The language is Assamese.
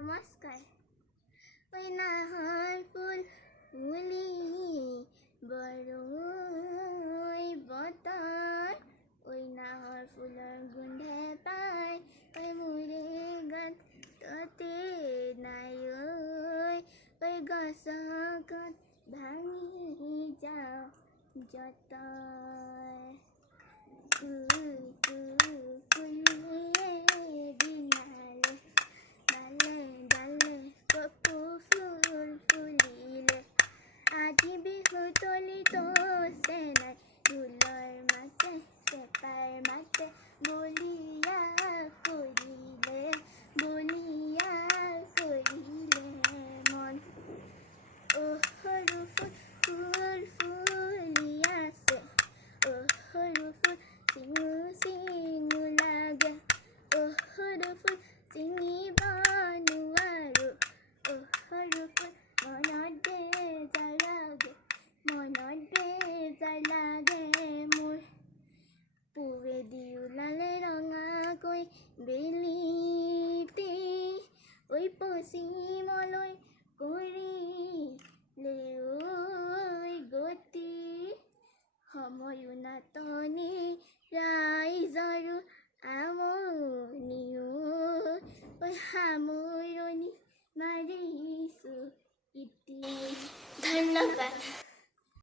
নমস্কাৰ। ঐ নাহৰ ফুল ফুলি বৰৈ বতৰ, ঐ নাহৰ ফুলৰ গোন্ধে পাই, ঐ মোৰে গাত ততে নাই ঐ গছকত ভাঙি যাওঁ যতই কুলিয়ে দিনালে ডালে ডালে কপৌ ফুল ফুলিলে, আজি বিহু তলিতো চেনাই ঢোলৰ মাতে চেপাৰ মাতে বলিয়া কৰিলে মন। সৰু ফুল ফুলি আছে, সৰু ফুল চিঙু চিঙু লাগে, সৰু ফুল চিঙিব নোৱাৰো, সৰু ফুল মনত বেজাৰ লাগে মোৰ। পুৱেদি ওলালে ৰঙাকৈ বেলিতে, ঐ পশ্চিমলৈ